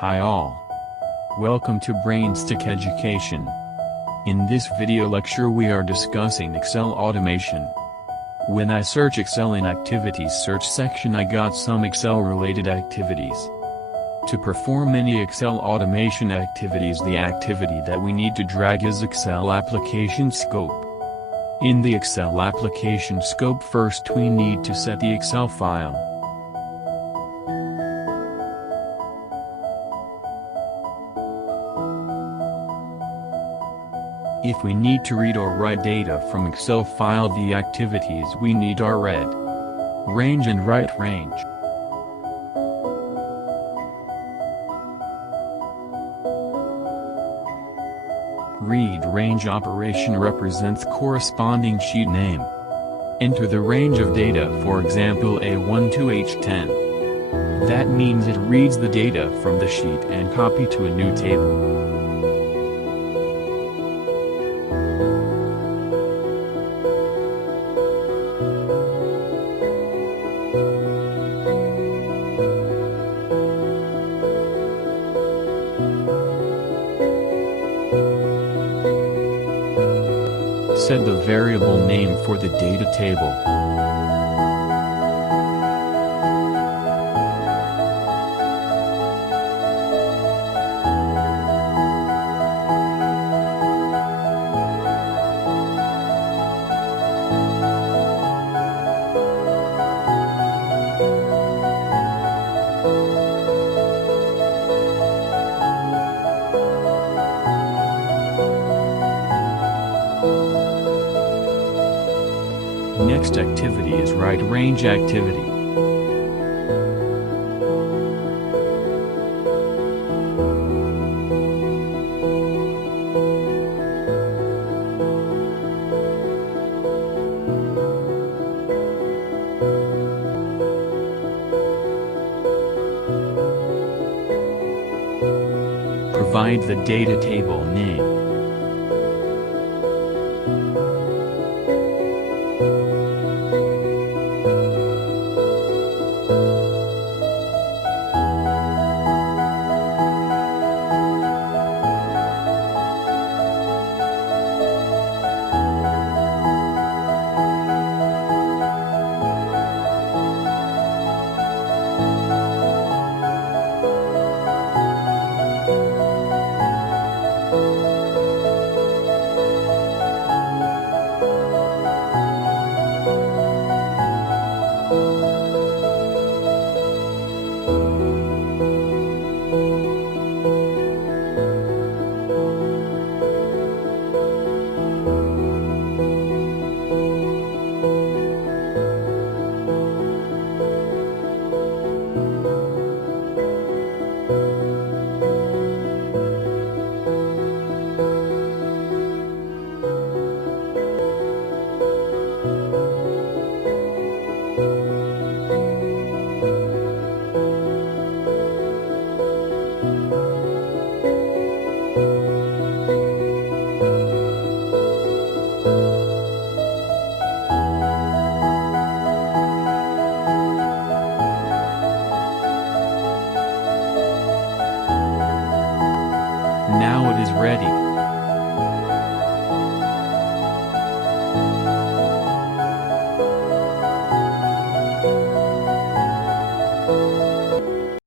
Hi all. Welcome to BrainStack Education. In this video lecture we are discussing Excel automation. When I search Excel in Activities search section I got some Excel related activities. To perform any Excel automation activities the activity that we need to drag is Excel application scope. In the Excel application scope first we need to set the Excel file. If we need to read or write data from Excel file the activities we need are read range and write range. Read range operation represents corresponding sheet name. Enter the range of data, for example A1 to H10. That means it reads the data from the sheet and copy to a new table. Set the variable name for the data table. Next activity is write range activity. Provide the data table name. Now it is ready.